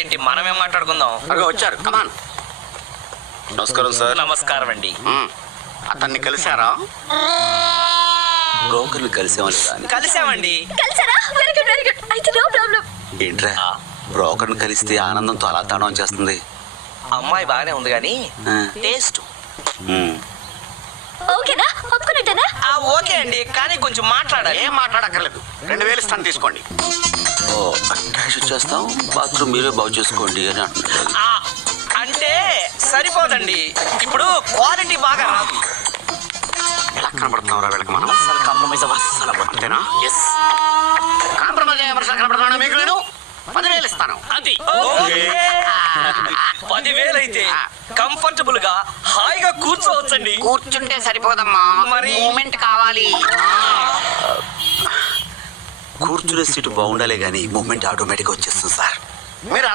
ఏంటి మనమే మాట్లాడుకుందాం. అదిగో వచ్చారు, కమాన్. నమస్కారం సార్. నమస్కారం అండి. అతన్ని కలిశారా? బ్రోకర్లు కలిసేమని కానీ కలిసామండి. కలిసారా? Very good very good. అయితే నో ప్రాబ్లం. ఏంట్రా బ్రోకర్ని కలిస్తే ఆనందంతో అలా తాడం చేస్తుంది. అమ్మాయి బాగానే ఉంది కానీ ఆ. టేస్ట్ ఓకేనా? ఒప్పుకున్నట్టేనా? ఓకే అండి, కానీ కొంచెం మాట్లాడాలి. ఏం మాట్లాడక్కర్లేదు. 2000 ఇస్తాను, తీసుకోండి. ఓ క్యాష్ ఇచ్చేస్తాం, బాత్రూమ్ మీరే బాగు చేసుకోండి అని అంటున్నారు. ఆ, అంటే సరిపోదండి. ఇప్పుడు క్వాలిటీ బాగా రాదు. ఎలా కనబడుతున్నావురా వీళ్ళకి మనం? అసలు కాంప్రమైజ్ అవ్వాలి. అంతేనా? ఎస్. కాంప్రమైజ్ అయ్యే వర్షాలు కనబడుతున్నా మీకు నేను 10,000 ఇస్తాను. అది 10,000 అయితే కంఫర్టబుల్ గా హాయిగా కూర్చోవచ్చండి. కూర్చుంటే సరిపోదమ్మా, మరి మూమెంట్ కావాలి. కూర్చునే సీటు బాగుండాలి కానీ మూమెంట్ ఆటోమేటిక్గా వచ్చేస్తుంది సార్. మీరు